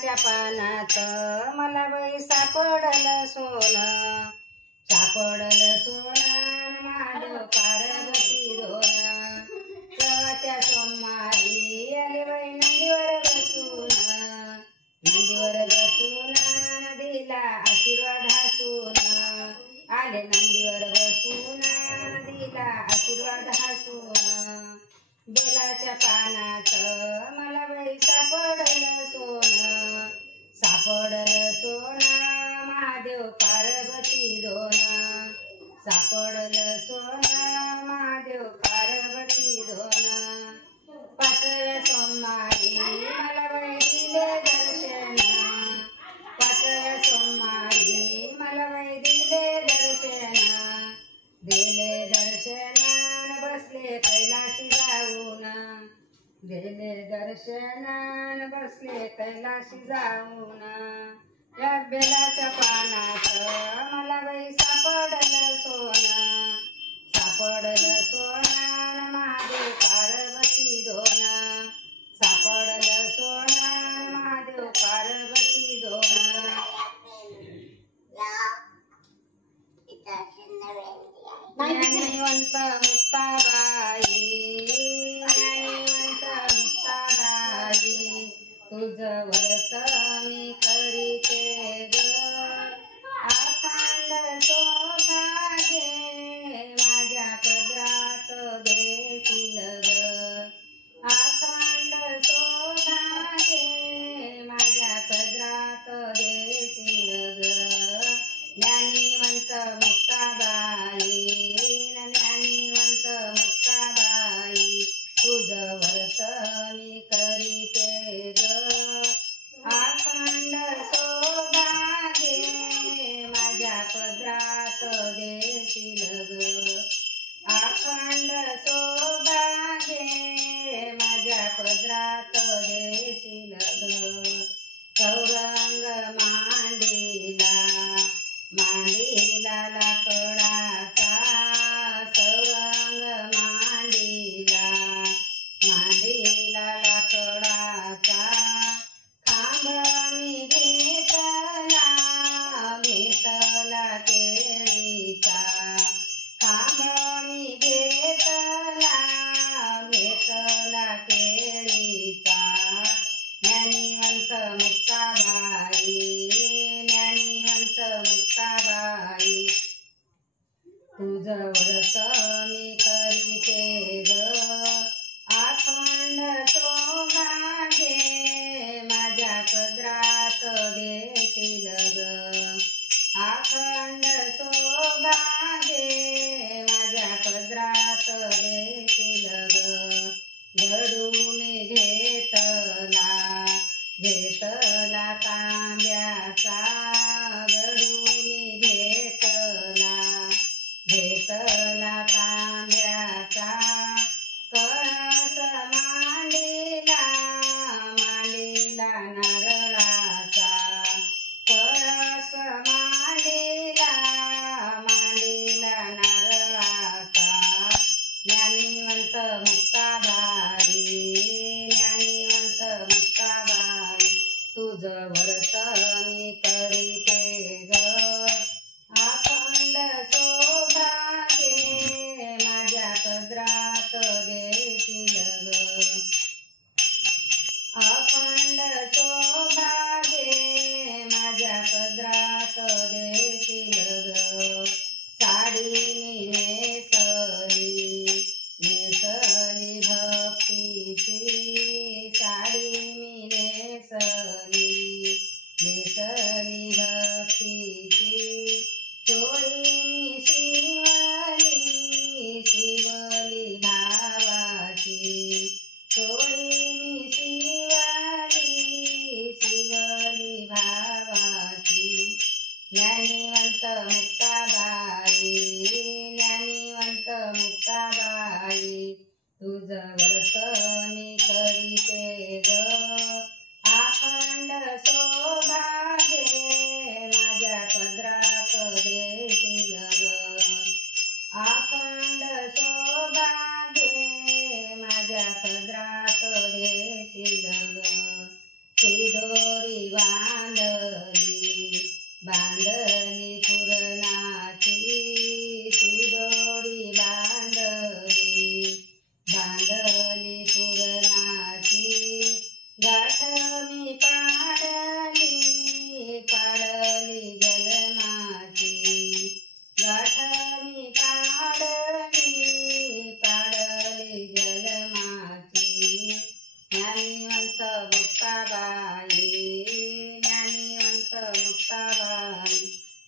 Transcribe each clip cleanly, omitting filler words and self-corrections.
बेलाच्या पानात मला बाई सापडलं सोनं, सापडलं सोनं महादेव पार्वती दोन. चौथ्या सोमवारी आले बाई नंदीवर बसून, नंदीवर बसून नदीला आशीर्वाद हसून, आले नंदीवर बसून नदीला आशीर्वाद हसून. बेलाच्या पानात मला बाई सापडलं सोनं, सापडलं सोनं महादेव पार्वती दोन. सापडलं सोनं महादेव पार्वती दोन. पाचव्या सोमवारी मला बाई दिले दर्शन, पाचव्या सोमवारी मला बाई दिले दर्शन, दिले दर्शनान बसले कैलाशी जाऊन, दिले दर्शनान बसले कैलाशी जाऊन. या बेलाच्या पानात मला बाई सापडलं सोनं, सापडलं सोनं महादेव पार्वती दोन. सापडलं सोनं महादेव पार्वती दोन. ज्ञानिवंत मुक्ताबाई, ज्ञानिवंत मुक्ताबाई, तुझं व्रत मी करीते ग. अखंड सौभाग्य माझ्या पदरात देशील ग. अखंड सौभाग्य माझ्या पदरात देशील ग. ज्ञानिवंत मुक्ताबाई, ज्ञानिवंत मुक्ताबाई, तुझं व्रत मी करीते ग. अखंड सौभाग्य माझ्या पदरात देशील ग. अखंड सौभाग्य माझ्या पदरात देशील ग. चौरंग मांडीला, मांडीला लाकडाचा, चौरंग मांडीला, मांडीला लाकडाचा. खांब मी घेतला, घेतला केळीचा, खांब मी घेतला, घेतला केळीचा. ज्ञानिवंत मुक्ताबाई, ज्ञानिवंत मुक्ताबाई, तुझं व्रत मी करीते ग. अखंड सौभाग्य माझ्या पदरात देशील ग. अखंड सौभाग्य माझ्या पदरात देशील ग. गडू मी घेतला, घेतला तांब्याचा, गडू मी घेतला, घेतला तांब्याचा. कळस मांडीला, मांडीला नारळाचा, कळस मांडीला, मांडीला नारळाचा. ज्ञानिवंत मुक्ताबाई, ज्ञानिवंत मुक्ताबाई, तुझं व्रत मी करीते ग. अखंड सौभाग्य माझ्या पदरात देशील ग. अखंड सौभाग्य माझ्या पदरात देशील ग. साडी मी नेसली, नेसली भक्तीची, साडी मी नेसली,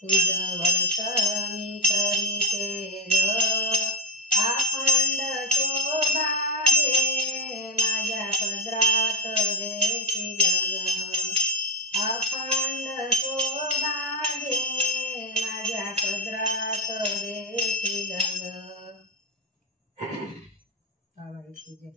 तुझ व्रत मी करीते ग अखंड सौभाग्य माझ्या पदरात देशील ग अखंड सौभाग्य माझ्या पदरात देशील ग तुझे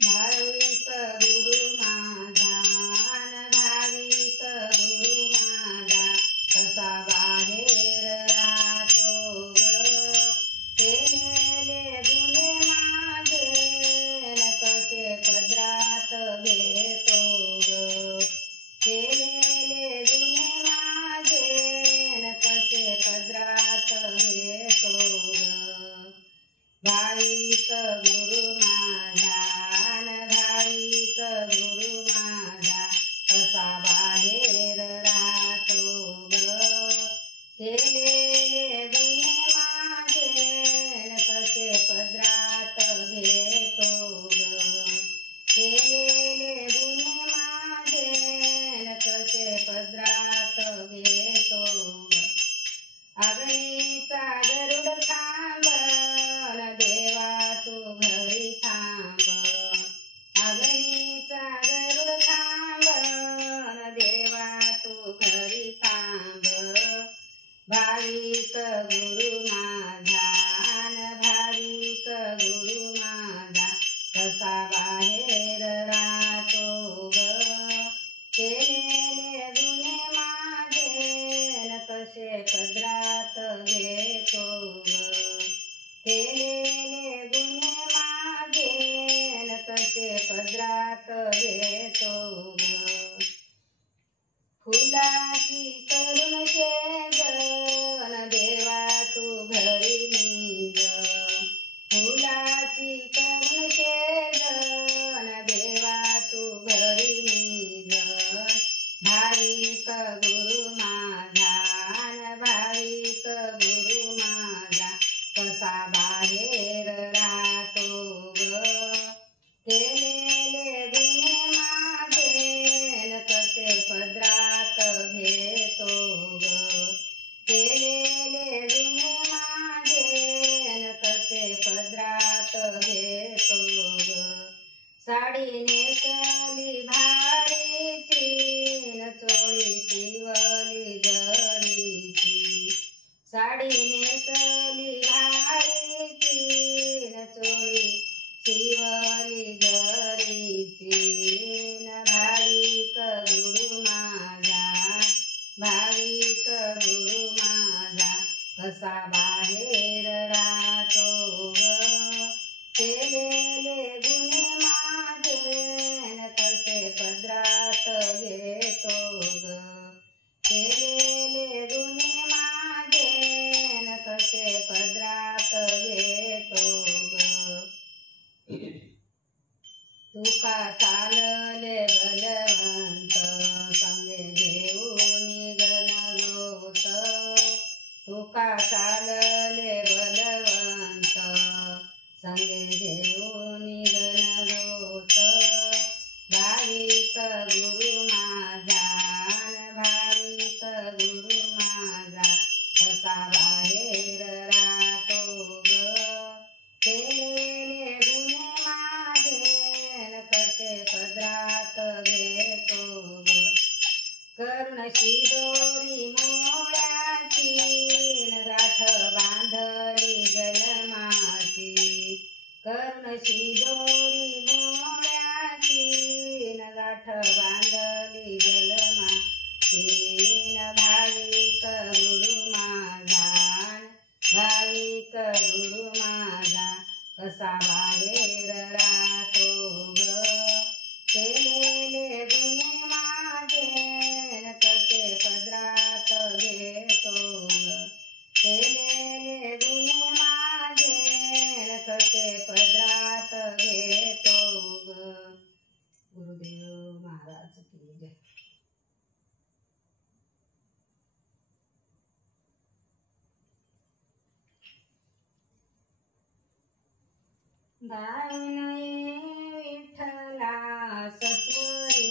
भाविक गुरु माझा भाविक गुरु माझा कसा बाहेर राहतो ग ते नेले गुन्हे माझे न कसे पदरात घेतो ग ते नेले गुन्हे माझे न कसे पदरात घेतो ग भाविक गुरु माझा भाविक गुरु माझा कसा बाहेर राहतो ग केलेले गुन्हे माझे न कसे पदरात घेतो ग केलेले गुन्हे माझे न कसे पदरात घेतो ग अग्नीचा गरुड थांब देवा तू घरी थांब अग्नीचा गरुड थांब देवा तू घरी थांब भाविक गुरु माझा भाविक गुरु माझा कसा बाहेर राहतो ग केलेले गुन्हे माझे न कसे पदरात घेतो ग केलेले गुन्हे माझे न कसे पदरात घेतो ग फुलाची करुण शेजन देवा तू घरी निज फुलाची करुण शेजन देवा तू घरी निज भाविक गुरु माझा भाविक गुरु माझा कसा बाहेर राहतो ग केलेले गुन्हे माझे न कसे पदरात घेतो ग केलेले गुन्हे माझे न कसे पदरात घेतो ग साडी नेसली भारीची न चोळी शिवली जरीची साडी नेसली भारीची न चोळी शिवली जरीची न भाविक गुरु माझा भाविक गुरु माझा कसा बाहेर राहतो ग केलेले गुन्हे माझे न कसे पदरात घेतो ग केलेले गुन्हे माझे न कसे पदरात घेतो ग तुका चालले बलवंत संगे घेऊन गणगोत तुका चालले बलवंत संगे घेऊन गणगोत धावून ये विठ्ठला सत्वरी,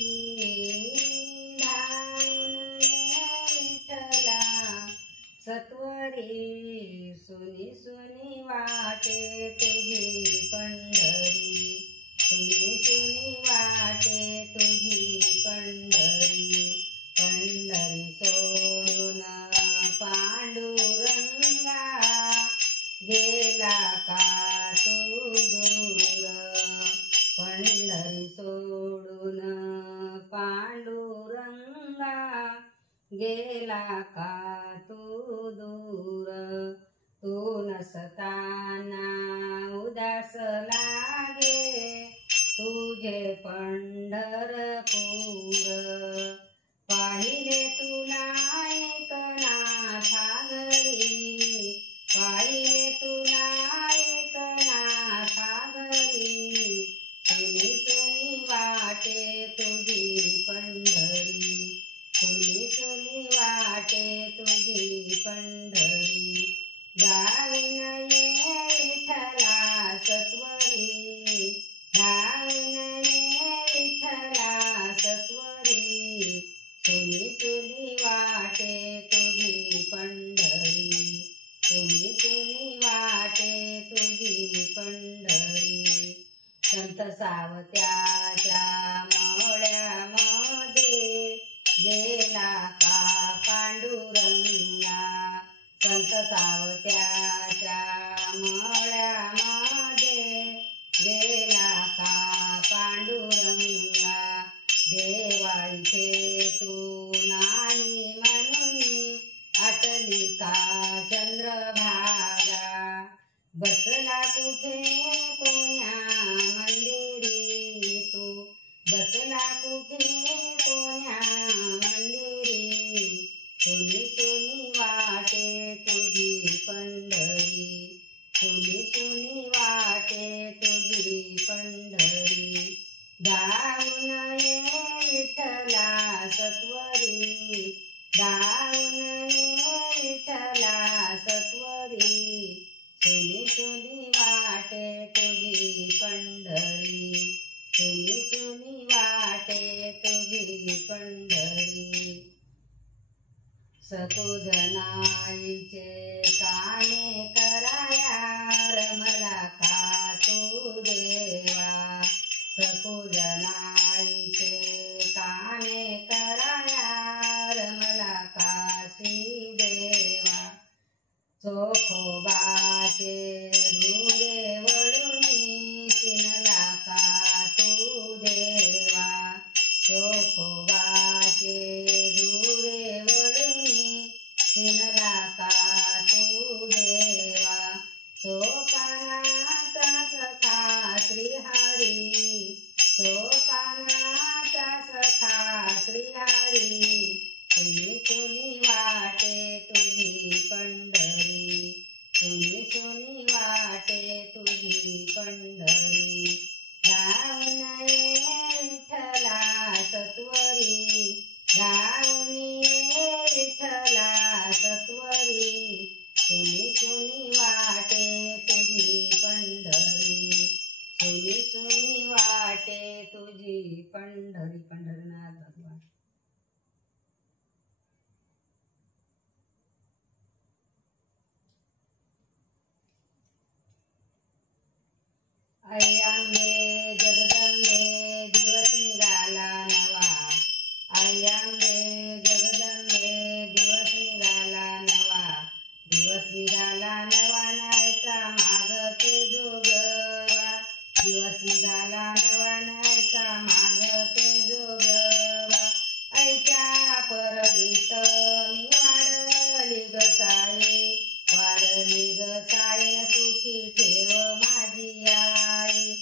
धावून ये विठ्ठला सत्वरी, सुनी सुनी वाटे तुझी पंढरी, सुनी सुनी वाटे तुझी पंढरी, पंढरी सोडून पांडुरंगा गेला का तू दूर, पंढरी सोडून पांडुरंगा गेला का तू दूर, तू नसताना उदास लागे तुझे पंढरपूर, पाहिले तुला एकनाथा घरी, पाहिले तुला एकनाथा घरी, सुनी सुनी वाटे तुझी पंढरी, सुनी सुनी वाटे तुझी पंढरी, धावून ये विठ्ठला सत्वरी, धावून ये विठ्ठला सत्वरी, सुनी सुनी वाटे तुझी पंढरी, सुनी सुनी वाटे तुझी पंढरी, संत सावत्याच्या मळ्यामध्ये गेला का पांडुरंगा, संत सावत्याच्या मळ्यामध्ये गेला का पांडुरंगा, देवा इथे तू नाही म्हणून आटली का चंद्रभागा, बसला कुठे कोण्या मंदिरी तू, बसला कुठे कोण्या मंदिरी, सुनी सुनी वाटे तुझी पंढरी, सुनी सुनी वाटे तुझी पंढरी, धावून ये विठ्ठला सत्वरी, धावून ये विठ्ठला सत्वरी, सुनी सुनी वाटे तुझी पंढरी, सुनी सुनी वाटे तुझी पंढरी, सकुजनाईचे काने कराया रमला का तू देवा, सकुजनाईचे काने कराया रमला काशी देवा, चोखोबाचे धुरे वळुनी शिनला का तू देवा, चोखोबाचे धुरे वळुनी शिनला का तू देवा, सोपानाचा सखा श्रीहरी, सोपानाचा सखा श्रीहरी, सुनी सुनी वाटे तुझी पंढरी, सुनी सुनी वाटे तुझी पंढरी, धावून ये विठ्ठला सत्वरी, धावून ये विठ्ठला सत्वरी, सुनी सुनी वाटे तुझी पंढरी, सुनी सुनी वाटे तुझी पंढरी. पंढरनाथ भगवान. अय्यांबे जगदंबे दिवस निघाला नवा, अय्यांबे जगदंबे दिवस निघाला नवा, दिवस निघाला नवा नायचा माग ते जोगवा, दिवस निघाला नवा नायचा माग ते जोगवा, आईच्या परडीत मी वाढली ग साई, वाढली ग साई सुखी ठेव माझी आई,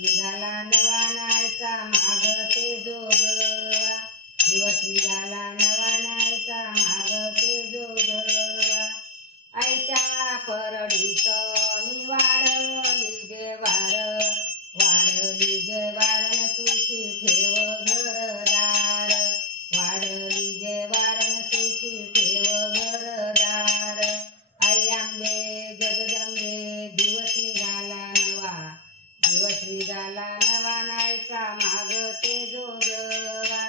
निघाला नवा नायचा माग ते जोगवा दिवस निघाला नवा नायचा माग ते जोगवा आईच्या परडीत मी वाढली जेवार सुखी ठेव घरदार वाढली जेवार सुखी ठेव घरदार आई आंबे जगदंबे दिवस निघाला नवा नायचा माग ते जोगवा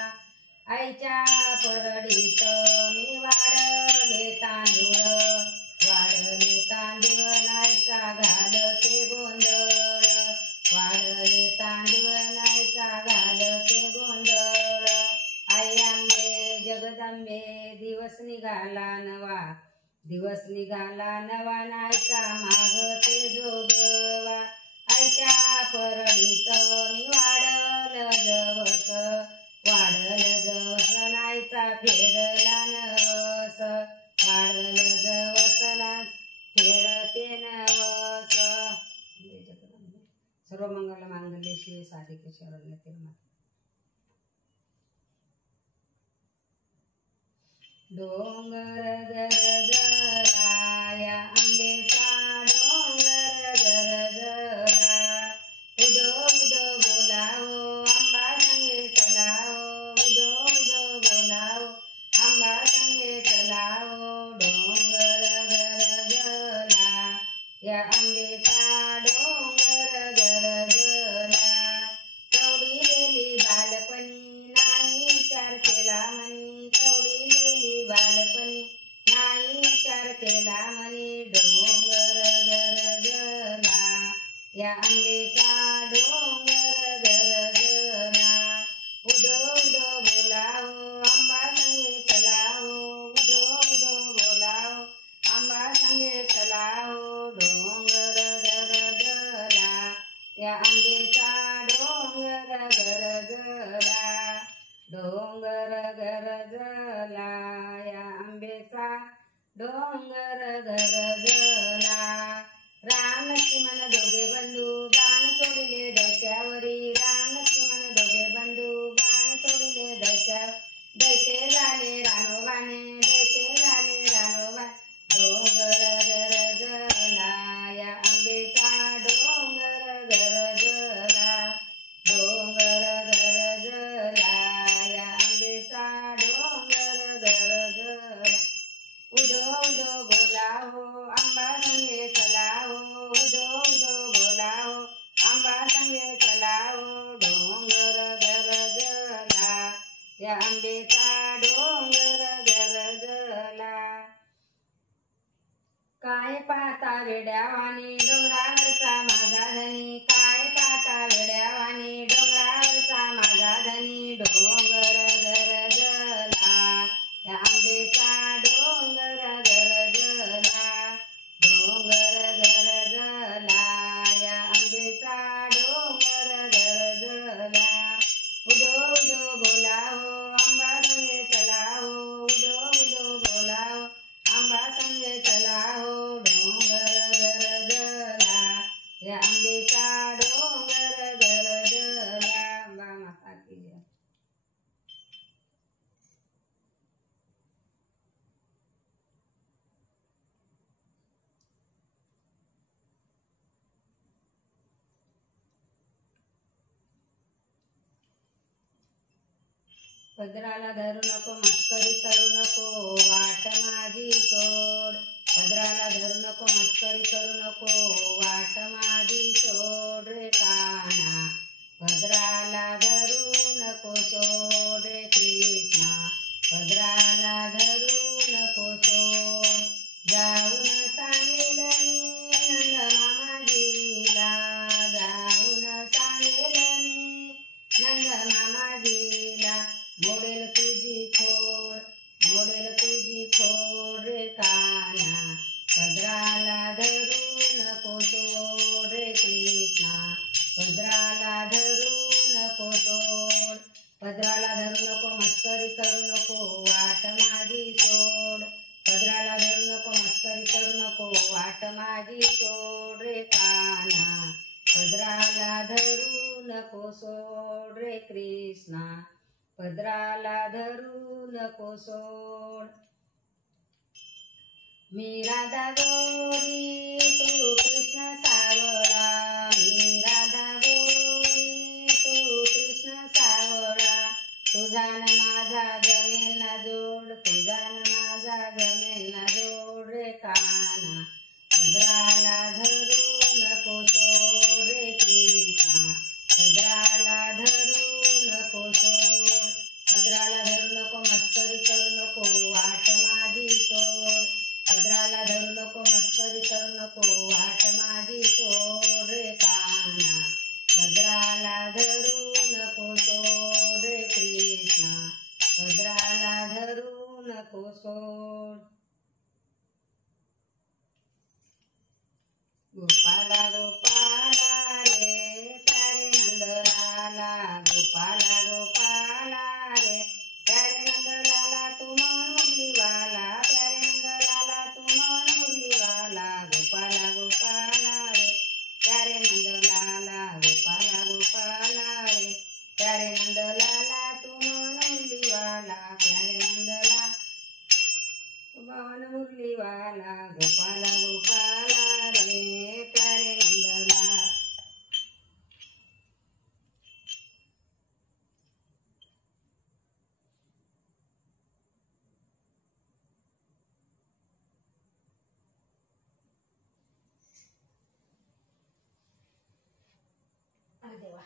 आईच्या परडीत मी वाढले तांदूळ नायचा घाल ते गोंधळ वाढले तांदूळ नायचा घाल ते गोंधळ आई आंबे जगदंबे दिवस निघाला नवा नायचा माग ते जोगवा आईच्या परडीत मी वाढल जवस नायचा फेडला नवस वाढल जवसला फेडते नवस सर्व मंगल मांगल्ये शिवे साधिके शरण्ये डोंगर गरजला या आंबेचा डोंगर गरजला उदो उदो बोलावो आंबा संगे चलावो उदो उदो बोलावो आंबा संगे चलावो डोंगर गरजला या आंबेचा डोंगर गरजला कवडीलेली बालपणी नाही विचार केला म्हणी कवडीलेली बालपणी नाही विचार केला म्हणी डोंगर गरजला या आंबेचा डोंगर गरजला उदो उदो बोलावो आंबा संगे चलावो उदो उदो बोलावो आंबा संगे चलावो डोंगर गरजला या आंबेचा डोंगर गरजला डोंगर गरजला या आंबेचा डोंगर गरजला राम लक्ष्मण दोघे बंधू बाण सोडिले दैत्यावरी राम लक्ष्मण दोघे बंधू बाण सोडिले दैत्य झाले रानोबाने डोंगर गरजला या आंबेचा डोंगर गरजला डोंगर गरजला या आंबेचा डोंगर गरजला उदो उदो बोलावो आंबा संगे चलावो उदो उदो बोलावो आंबा संगे चलावो डोंगर गरजला या आंबेचा डोंगर गरजला काय पाहता वेड्यावानी डोंगरावरचा माझा धनी काय पाहता वेड्यावानी डोंगरावरचा माझा धनी डोंगर गरजला या आंबेचा डोंगर गरजला डोंगर गरजला या आंबेचा डोंगर गरजला उदो उदो बोलावो आंबा संगे चलावो उदो उदो बोलावो आंबा संगे चलावो डोंगर गरजला या आंबेचा डोंगर गरजला अंबा माता की जय. पदराला धरू नको मस्करी करू नको वाट माझी सोड पदराला धरू नको मस्करी करू नको वाट माझी सोड रे काना पदराला धरू नको सोड रे कृष्णा पदराला धरू नको सोड जाऊन सांगेल मी नंद मामाजीला जाऊन सांगेल मी नंद मामाजीला मोडेल तुझी खोड रे काना पदराला धरू नको सोड रे कृष्णा पदराला धरू नको सोड पदराला धरू नको मस्करी करू नको वाट माझी सोड पदराला धरू नको मस्करी करू नको वाट माझी सोड रे काना पदराला धरू नको सोड रे कृष्णा, पदराला धरू नको सोड. मी राधा गोरी तू कृष्ण सावळा, मी राधा गोरी तू कृष्ण सावळा, तुझा न माझा जमेल ना जोड, तुझा न माझा जमेल ना जोड रे काना, पदराला धरू नको सोड रे कृष्णा, पदराला धरू नको सोड. पदराला धरू नको, मस्करी करू नको, वाट माझी सोड. पदराला धरू नको, मस्करी करू नको, वाट माझी सोड रे काना, पदराला धरू नको सोड रे कृष्णा, पदराला धरू नको सोड. गोपाला गोपाला रे प्यारे नंदलाला, गोपाला गोपाला रे प्यारे नंदलाला, तू मन मुरलीवाला, प्यारे नंदलाला तू मन मुरलीवाला. गोपाला गोपाला रे प्यारे नंदलाला, गोपाला गोपाला रे प्यारे नंदलाला, तू मन मुरलीवाला, प्यारे नंदला तू मन मुरलीवाला. गोपाला गोपाला रे प्यारे नंदला. अरे देवा,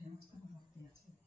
ठेवच करावं लागते याचं.